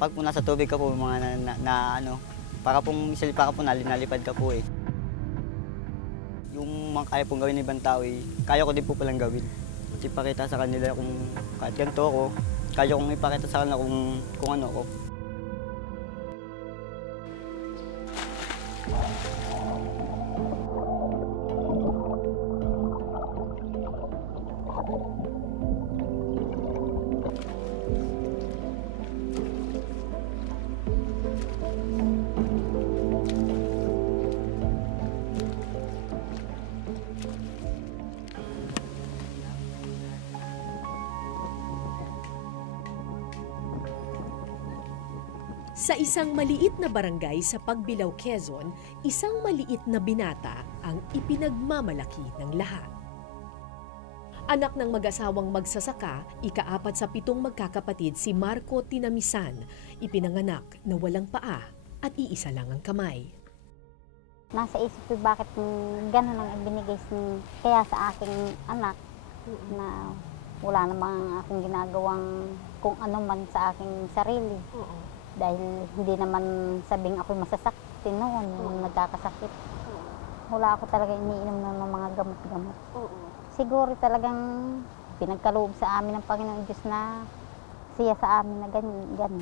Pag po nasa tubig ka po, mga ano, para pong silpa ka po, nalipad ka po eh. Yung mga kaya pong gawin ng ibang tao eh, kaya ko din po palang gawin. At ipakita sa kanila kung kahit ganito ako, kaya kong ipakita sa kanila kung ano ako. Sa isang maliit na barangay sa Pagbilao, Quezon, isang maliit na binata ang ipinagmamalaki ng lahat. Anak ng mag-asawang magsasaka, ika-4 sa 7 magkakapatid si Marco Tinamisan, ipinanganak na walang paa at iisa lang ang kamay. Nasa isip ko bakit gano'n ang ibinigay kaya sa aking anak na wala namang akong ginagawang kung ano man sa aking sarili. Dahil hindi naman sabing ako'y masasakit noon nung nagkakasakit. Wala ako talaga iniinom ng mga gamot-gamot. Siguro talagang pinagkaloob sa amin ng Panginoon Diyos na siya sa amin na ganun.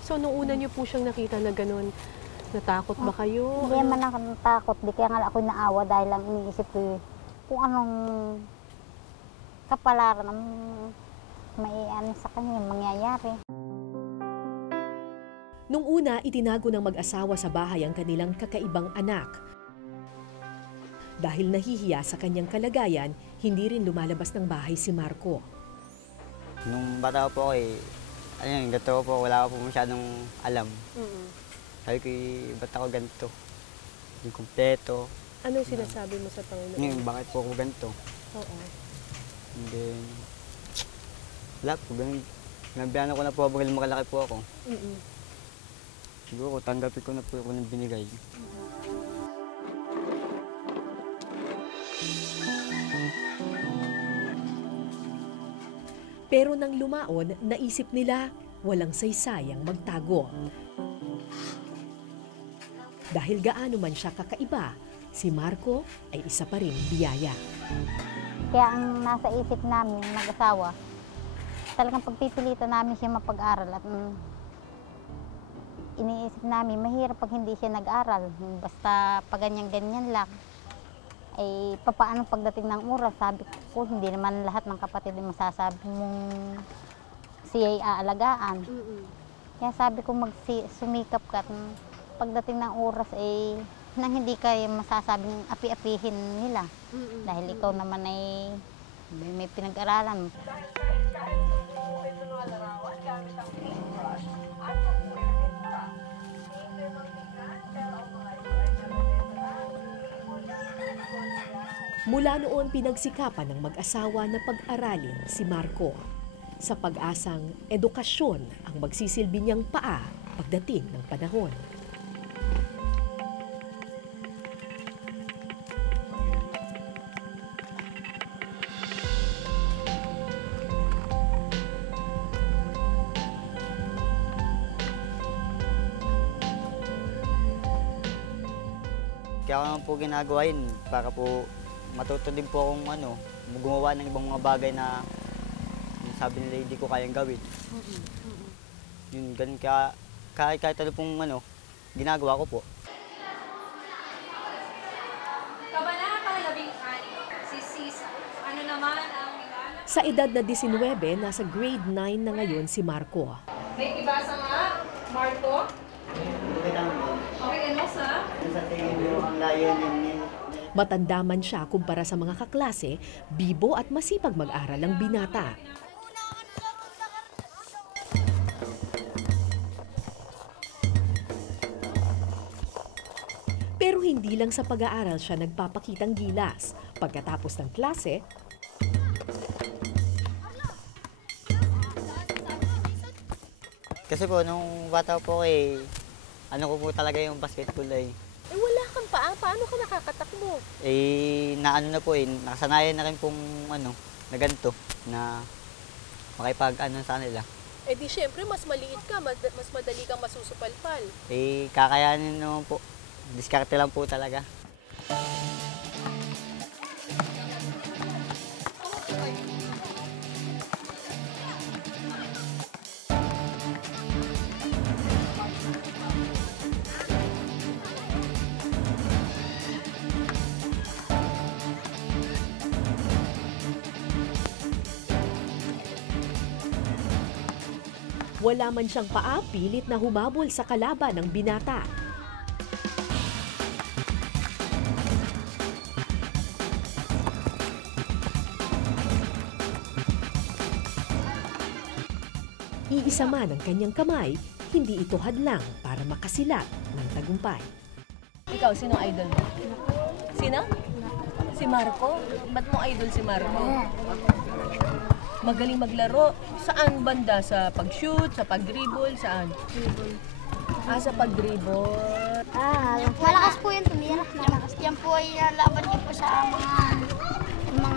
So, nung una niyo po siyang nakita na gano'n, natakot ba kayo? Hindi naman ako natakot. Di kaya nga ako'y naawa dahil lang iniisip ko kung anong kapalaran ang may sa kanya mangyayari. Nung una, itinago ng mag-asawa sa bahay ang kanilang kakaibang anak. Dahil nahihiya sa kanyang kalagayan, hindi rin lumalabas ng bahay si Marco. Nung bata po ako eh, ano yun, ganito po, wala ko po masyadong alam. Sabi ko ba't ako ganito? Yung kumpleto. Anong sinasabi mo sa Panginoon? Yung bakit po ako ganito? Oo. And then, wala po, ganun. Nabiyanan ko na po habang makalaki po ako. Siguro, tanggapin ko na po ako ng binigay. Pero nang lumaon, naisip nila walang saysayang magtago. Dahil gaano man siya kakaiba, si Marco ay isa pa rin biyaya. Kaya ang nasa isip namin, mag-asawa, talagang pagpipilitan namin siya mapag-aral at iniisip namin, mahirap pag hindi siya nag-aral. Basta pag ganyan-ganyan lang, ay papaano pagdating ng oras, sabi ko, hindi naman lahat ng kapatid ay masasabi mong siya'y aalagaan. Kaya sabi ko, sumikap ka at pagdating ng oras ay nang hindi kayo masasabing api-apihin nila. Dahil ikaw naman ay may pinag-aralan. Mula noon pinagsikapan ng mag-asawa na pag-aralin si Marco sa pag-asang edukasyon ang magsisilbi niyang paa pagdating ng panahon. Kaya ako naman po ginagawa yun para po matuto din po akong gumawa ng ibang mga bagay na sabi nila hindi ko kayang gawin. Yun, ganun kaya kahit ano pong ginagawa ko po. Kabanata 16, si Sisa. Ano naman ang Sa edad na 19, nasa grade 9 na ngayon si Marco. may ibasa nga, Marco? Okay, ano sa? Matanda man siya kumpara sa mga kaklase, bibo at masipag mag-aral ang binata. Pero hindi lang sa pag-aaral siya nagpapakitang gilas. Pagkatapos ng klase, Kasi po, nung bata po ano ko po talaga yung basketball Wala kang paa. Paano ka nakakatakbo? naano na po nakasanayan na rin pong na ganito, na makipag sa nila. Eh di syempre, mas maliit ka, mas madali kang masusupalpal. Eh, kakayanin naman po. Diskarte lang po talaga. Wala man siyang paa, pilit na humabol sa kalaban ng binata. Iisa man ang kanyang kamay, hindi ito hadlang para makasilat ng tagumpay. Ikaw, sino idol mo? Sino? Si Marco? Ba't mo idol si Marco? Magaling maglaro. Saan banda? Sa pag-shoot, sa pag-dribble, saan? Sa pag-dribble. Malakas po yung tumira. Malakas. Yan po ay laban din po sa mga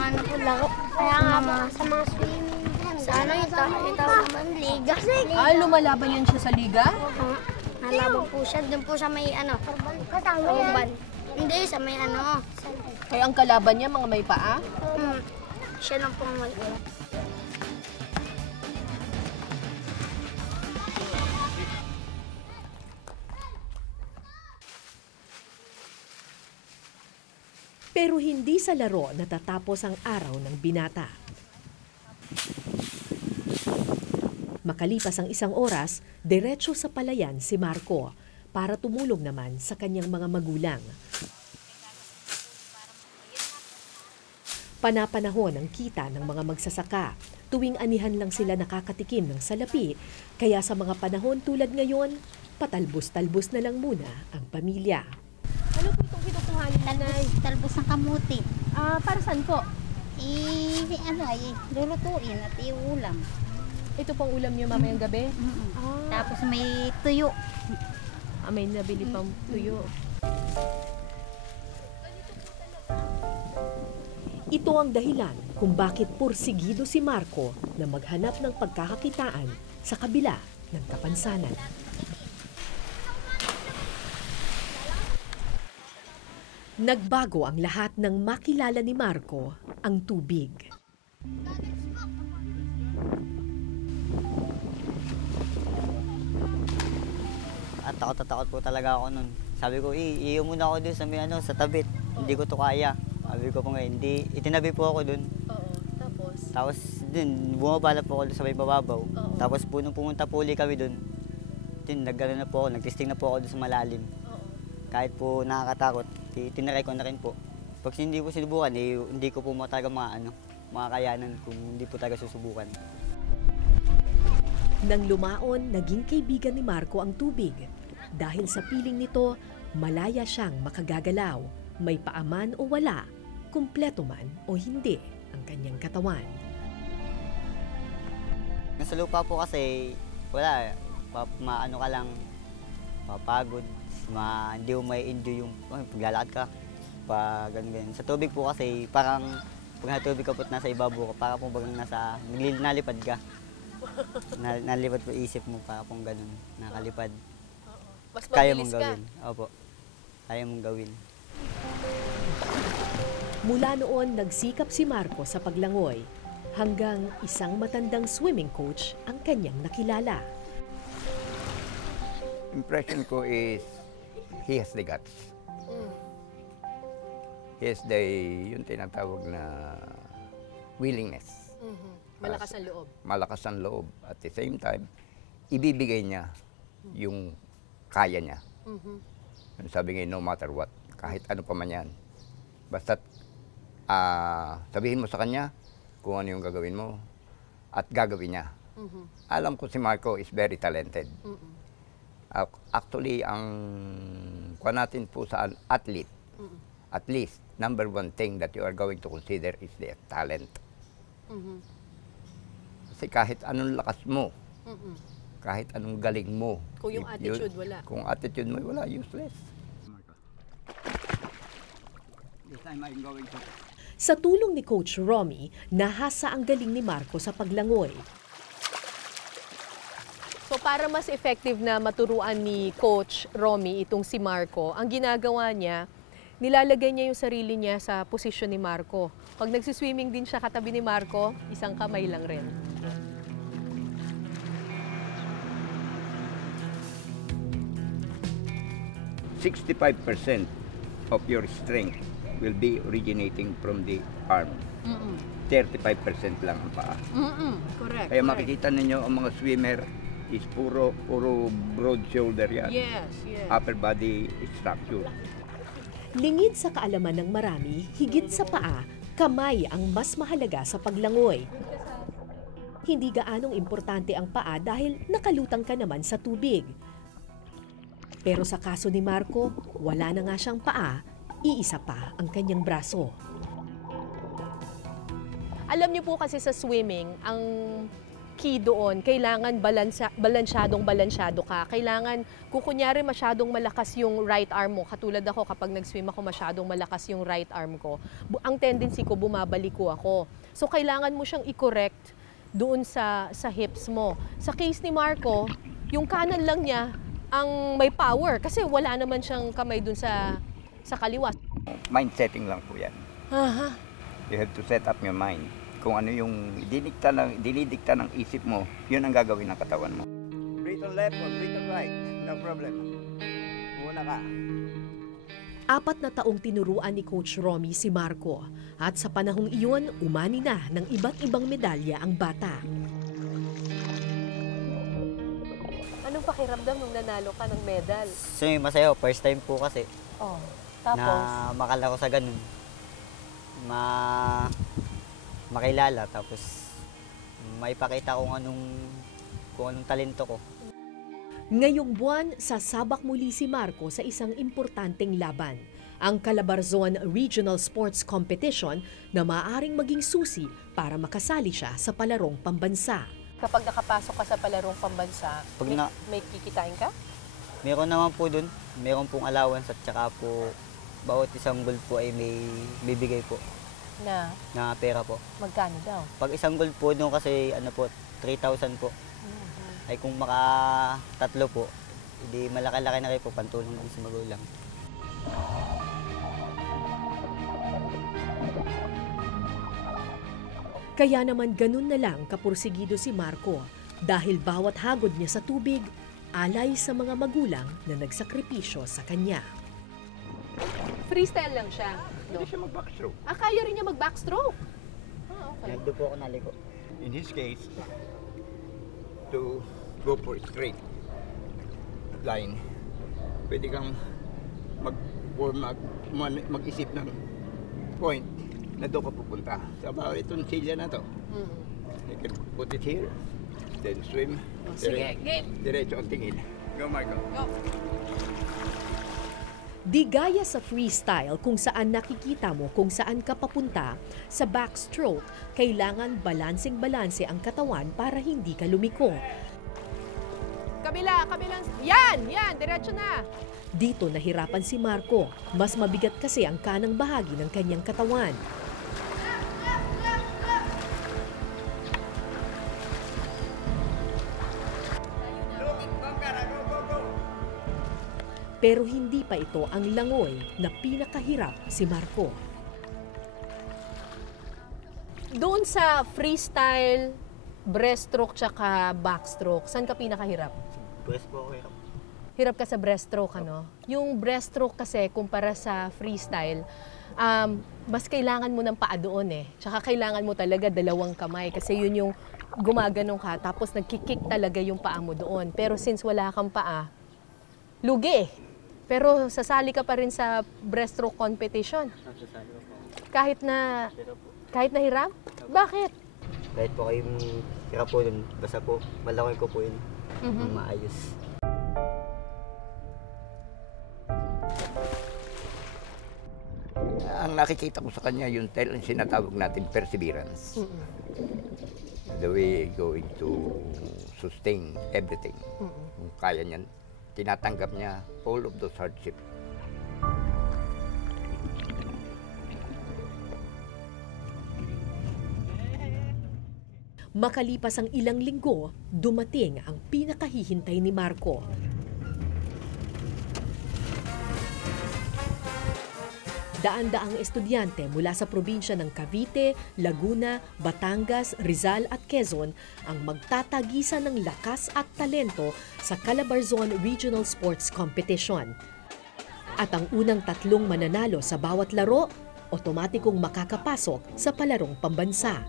ano po laro. Kaya nga po, sa mga swimming. Sa ano yung tawag naman, liga. Lumalaban yan siya sa liga? Nalaban po siya. Doon po sa may ano, Kauban. Hindi, sa may ano. Kaya ang kalaban niya, mga may paa? Siya lang po ang wala. Pero hindi sa laro natatapos ang araw ng binata. Makalipas ang 1 oras, diretso sa palayan si Marco para tumulong naman sa kanyang mga magulang. Panapanahon ang kita ng mga magsasaka. Tuwing anihan lang sila nakakatikim ng salapi, kaya sa mga panahon tulad ngayon, patalbos-talbos na lang muna ang pamilya. Ano po itong kinukuhanin, Nanay? Talbos ng kamuti. Para saan po? Lulutuin at iulam. Ito pong ulam niyo mamayang gabi? Tapos may tuyo. May nabili pang tuyo. Ito ang dahilan kung bakit pursigido si Marco na maghanap ng pagkakakitaan sa kabila ng kapansanan. Nagbago ang lahat ng makilala ni Marco, ang tubig. At takot po talaga ako nun. Sabi ko, iyo muna ako dun sa may sa tabit. Hindi ko to kaya. Sabi ko po nga, hindi. Itinabi po ako dun. Oo, tapos? Tapos din, bumabala po ako dun sa may bababaw. Oo. Tapos po nung pumunta po ulit kami dun, naggano na po ako, nagtesting na po ako dun sa malalim. Oo. Kahit po nakakatakot, tinaray ko na rin po. Pag hindi po sinubukan, hindi ko po talaga makakayanan kung hindi po talaga susubukan. Nang lumaon, naging kaibigan ni Marco ang tubig. Dahil sa piling nito, malaya siyang makagagalaw. May paaman o wala, kumpleto man o hindi ang kanyang katawan. Nasa lupa po kasi, wala, maano ka lang, mapagod, hindi mo may enjoy yung paglalakad ka. Ganun. Sa tubig po kasi, parang pag natubig ka po nasa ibabaw ka, parang po bagang nalipad ka. Nalipad po isip mo, parang pong ganun, nakalipad. Mas Kaya mabilis mong ka. gawin. Opo, kaya mong gawin. Mula noon, nagsikap si Marco sa paglangoy hanggang isang matandang swimming coach ang kanyang nakilala. Impression ko is he has the guts. He has yung tinatawag na willingness. Malakas ang loob. Malakas ang loob. At the same time, ibibigay niya yung kaya niya. Sabi nga, no matter what, kahit ano pa man yan. Basta't sabihin mo sa kanya kung ano yung gagawin mo at gagawin niya. Alam ko si Marco is very talented. Actually, ang kuha natin po sa athlete, at least, number one thing that you are going to consider is their talent. Kasi kahit anong lakas mo, kahit anong galing mo, Kung yung attitude, wala. Kung attitude mo, wala, useless. Sa tulong ni Coach Romy, nahasa ang galing ni Marco sa paglangoy. para mas effective na maturuan ni Coach Romy itong si Marco, ang ginagawa niya, nilalagay niya yung sarili niya sa posisyon ni Marco. Pag nagsiswimming din siya katabi ni Marco, isang kamay lang rin. %65% of your strength will be originating from the arm. 35% lang ang paa. Correct. Kaya makikita ninyo ang mga swimmer is puro broad shoulder yan. Yes, yes. Upper body structure. Lingid sa kaalaman ng marami, higit sa paa, kamay ang mas mahalaga sa paglangoy. Hindi gaanong importante ang paa dahil nakalutang ka naman sa tubig. Pero sa kaso ni Marco, wala na nga siyang paa, iisa pa ang kanyang braso. Alam niyo po kasi sa swimming, ang key doon, kailangan balansyado ka. Kailangan, kung kunyari masyadong malakas yung right arm mo, katulad ako kapag nag-swim ako, masyadong malakas yung right arm ko, ang tendency ko, bumabaliko ako. So kailangan mo siyang i-correct doon sa hips mo. Sa case ni Marco, yung kanan lang niya ang may power kasi wala naman siyang kamay doon sa kaliwa. Mind setting lang po yan. You have to set up your mind. Kung ano yung dinidikta ng isip mo, yun ang gagawin ng katawan mo. Breathe on left or breathe on right, no problem. Muna ka. 4 na taong tinuruan ni Coach Romy si Marco at sa panahong iyon, umani na ng iba't ibang medalya ang bata. Anong pakiramdam nung nanalo ka ng medal? So masaya ako, first time po kasi Oh, na tapos? makalaro sa ganun. Makilala, tapos maipakita kung anong talento ko. Ngayong buwan, sasabak muli si Marco sa isang importanteng laban, ang Calabarzon Regional Sports Competition na maaaring maging susi para makasali siya sa palarong pambansa. Kapag nakapasok ka sa palarong pambansa, Pag may kikitain ka? Meron naman po dun, meron pong allowance at saka po bawat isang goal po ay may bibigay po na pera po. Magkano daw? Pag isang goal po doon kasi 3,000 po. Ay kung maka 3 po, hindi malaki-laki na kayo po pantulong din sa magulang. Kaya naman ganun na lang kapursigido si Marco dahil bawat hagod niya sa tubig, alay sa mga magulang na nagsakripisyo sa kanya. Freestyle lang siya. Hindi siya mag-backstroke. Kaya rin niya mag-backstroke. Okay. Doon po ako naliko. In his case, to go for straight line, pwede kang mag-isip ng point na doon ka pupunta. Sa bawat itong silya na to. You can put it here, then swim. Sige, game. Diretso ang tingin. Go, Marco. Go. Di gaya sa freestyle kung saan nakikita mo kung saan ka papunta, sa backstroke, kailangan balansing-balanse ang katawan para hindi ka lumiko. Kabilang. Yan, diretso na. Dito nahirapan si Marco, mas mabigat kasi ang kanang bahagi ng kanyang katawan. Pero hindi pa ito ang langoy na pinakahirap si Marco. Doon sa freestyle, breaststroke tsaka backstroke, saan ka pinakahirap? Breast po ako hirap. Hirap ka sa breaststroke, ano? Yung breaststroke kasi, kumpara sa freestyle, mas kailangan mo ng paa doon eh. Tsaka kailangan mo talaga 2 kamay kasi yun yung gumaganong ka, tapos nagkikik talaga yung paa mo doon. Pero since wala kang paa, lugi. Pero sasali ka pa rin sa breaststroke competition. Kahit na hirap? Bakit? Kahit po kayong hirap po dun, basta po malaki ko po yun. Maayos. Ang nakikita ko sa kanya yung sinatawag natin perseverance. The way going to sustain everything. Kung kaya niyan, tinatanggap niya all of those hardships. Makalipas ang ilang linggo, dumating ang pinakahihintay ni Marco. Daan-daang estudyante mula sa probinsya ng Cavite, Laguna, Batangas, Rizal at Quezon ang magtatagisa ng lakas at talento sa Calabarzon Regional Sports Competition. At ang unang 3 mananalo sa bawat laro, otomatikong makakapasok sa palarong pambansa.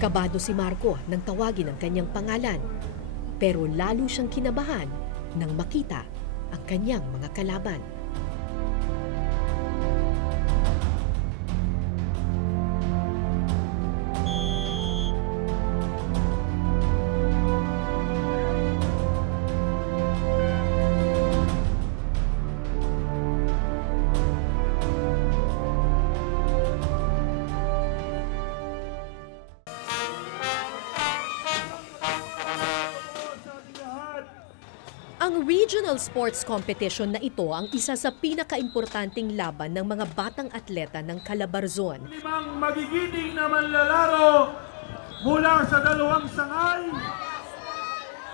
Kabado si Marco nang tawagin ang kanyang pangalan, pero lalo siyang kinabahan nang makita ang kanyang mga kalaban. Ang regional sports competition na ito ang isa sa pinakaimportanteng laban ng mga batang atleta ng Calabarzon. 5 magigiting na manlalaro mula sa 2 sangay.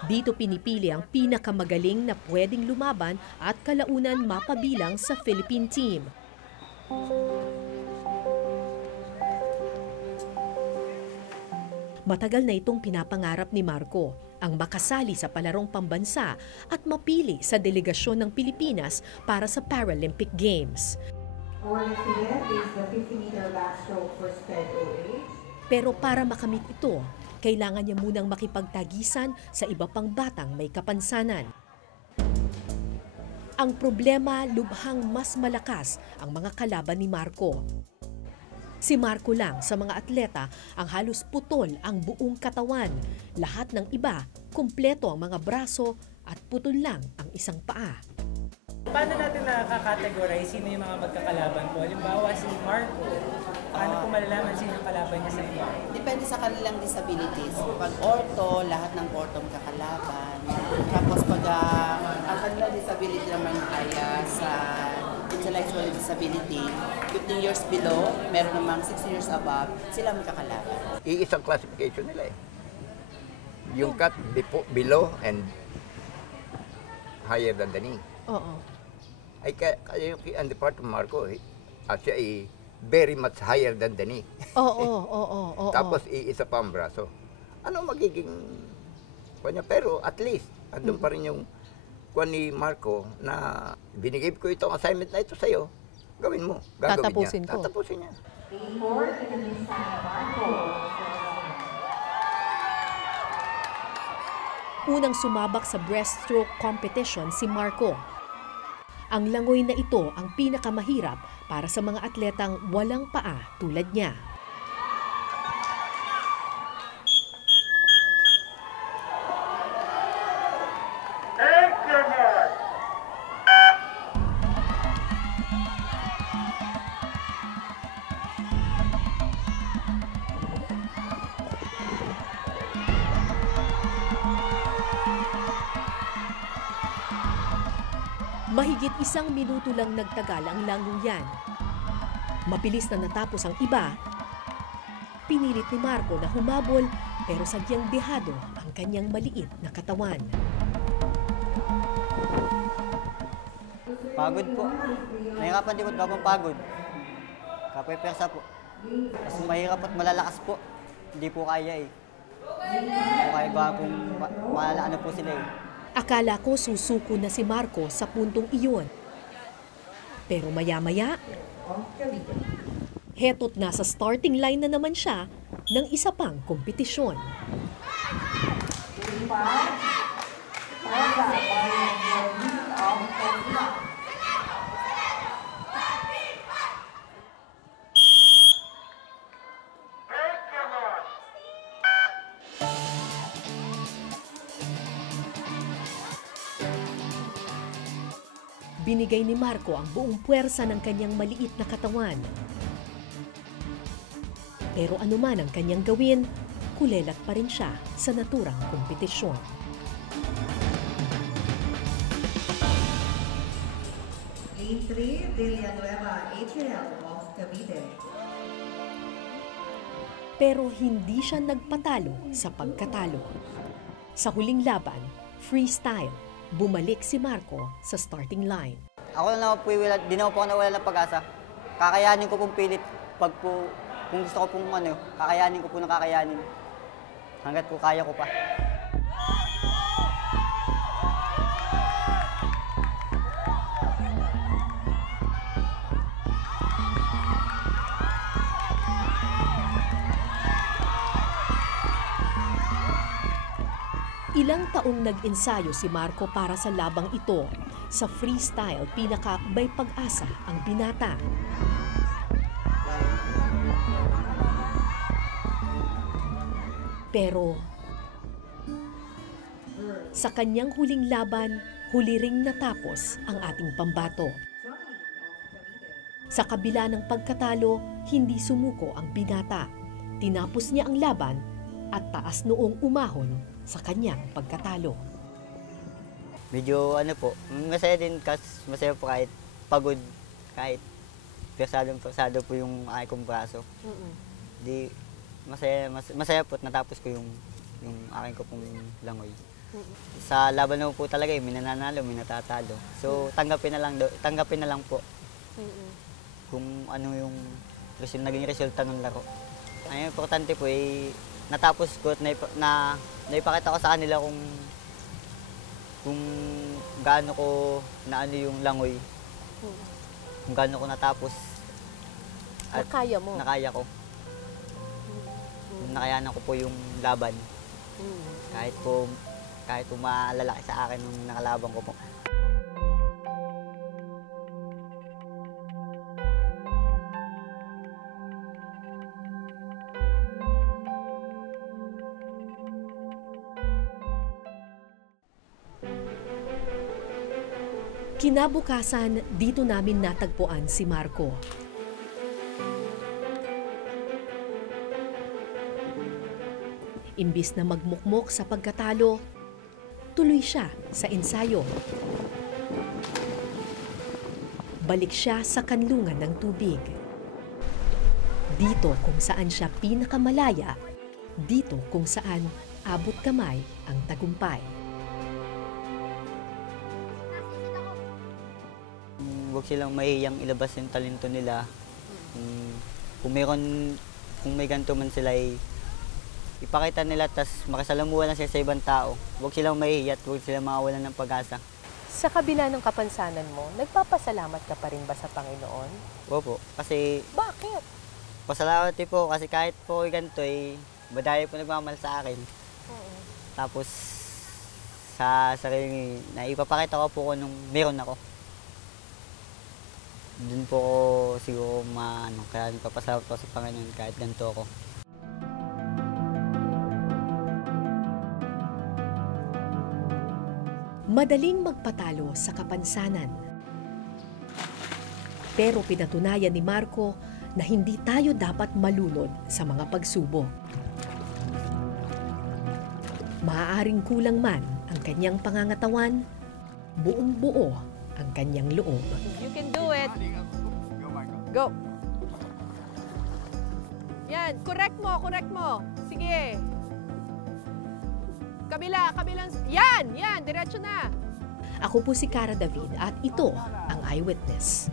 Dito pinipili ang pinakamagaling na pwedeng lumaban at kalaunan mapabilang sa Philippine team. Matagal na itong pinapangarap ni Marco, ang makasali sa palarong pambansa at mapili sa delegasyon ng Pilipinas para sa Paralympic Games. Pero para makamit ito, kailangan niya munang makipagtagisan sa iba pang batang may kapansanan. Ang problema, lubhang mas malakas ang mga kalaban ni Marco. Si Marco lang sa mga atleta ang halos putol ang buong katawan. Lahat ng iba, kumpleto ang mga braso at putol lang ang isang paa. Paano natin nakaka-categorize sino yung mga magkakalaban po? Halimbawa si Marco, paano po malalaman sino yung kalaban niya sa iyo? Depende sa kanilang disabilities. Pag ortho, lahat ng ortho magkakalaban. Tapos pag ang kanilang disability naman ay sa intellectual disability, 15 years below, meron namang 16 years above, sila magkakalaban. Iisang classification nila eh. Yung cut below and higher than the knee. Oo. Ay kaya yung ang part of Marco, siya ay very much higher than the knee. Oo. Tapos iisa pa ang braso. Ano magiging kanya? Pero at least, andun pa rin yung kuwan ni Marco na binigay ko itong assignment na ito sa'yo, gawin mo. Gagawin Tatapusin niya. ko. Tatapusin niya. Unang sumabak sa breaststroke competition si Marco. Ang langoy na ito ang pinakamahirap para sa mga atletang walang paa tulad niya. Mahigit 1 minuto lang nagtagal ang langoyan. Mabilis na natapos ang iba. Pinilit ni Marco na humabol pero sadyang dehado ang kanyang maliit na katawan. Pagod po. Mahirapan din po kapag pagod. Kapag persa po. Mas mahirap at malalakas po. Hindi po kaya eh. Hindi po kaya gawa kung ano po sila eh. Akala ko susuko na si Marco sa puntong iyon. Pero maya-maya, heto't nasa starting line na naman siya ng isa pang kompetisyon. Binigay ni Marco ang buong puwersa ng kanyang maliit na katawan. Pero anuman ang kanyang gawin, kulelat pa rin siya sa naturang kompetisyon. Team 3, Villanueva Adriel of Cavite. Pero hindi siya nagpatalo sa pagkatalo. Sa huling laban, freestyle, bumalik si Marco sa starting line. Ako na naman po, di naman po ako nawala ng pag-asa. Kakayanin ko pong pilit kung gusto ko pong kakayanin ko po ng kakayanin. Hanggat po kaya ko pa. Ilang taong nag-ensayo si Marco para sa labang ito. Sa freestyle, may pag-asa ang binata. Pero sa kanyang huling laban, huli ring natapos ang ating pambato. Sa kabila ng pagkatalo, hindi sumuko ang binata. Tinapos niya ang laban at taas noong umahon sa kanyang pagkatalo. Medyo masaya din kasi masaya po kahit pagod, kahit persado po yung aking braso. Di masaya po at natapos ko yung aking ko pong langoy. Sa laban na po talaga may nananalo, may natatalo. So tanggapin na lang po. Kung ano yung naging resulta ng laro. Ang importante po natapos ko at naipakita ko sa kanila kung gaano ko yung langoy. Kung gaano ko natapos. At nakaya mo. Nakaya ko. Nakayanan ko po yung laban. Kahit po malalaki sa akin nung nakalaban ko po. Kinabukasan, dito namin natagpuan si Marco. Imbis na magmukmok sa pagkatalo, tuloy siya sa ensayo. Balik siya sa kanlungan ng tubig. Dito kung saan siya pinakamalaya, dito kung saan abot kamay ang tagumpay. Huwag silang mahihiyang ilabas yung talento nila. Kung may ganito man sila, ipakita nila tas makasalamuhan na siya sa ibang tao. Huwag silang mahihiya at huwag silang mawawalan ng pag-asa. Sa kabila ng kapansanan mo, nagpapasalamat ka pa rin ba sa Panginoon? Opo, kasi... Bakit? Pasalamat po kasi kahit po ganito madaya po nagmamahal sa akin. Tapos sa sarili, naipapakita ko po nung meron ako. Doon po ako siguro kaya nagpapasalamat po sa Panginoon kahit ganito ako. Madaling magpatalo sa kapansanan. Pero pinatunayan ni Marco na hindi tayo dapat malunod sa mga pagsubok. Maaaring kulang man ang kanyang pangangatawan, buong-buo ang kanyang loob. You can do it. Go. Yan, correct mo. Sige. Kabilang. Yan, diretso na. Ako po si Cara David at ito ang Eyewitness.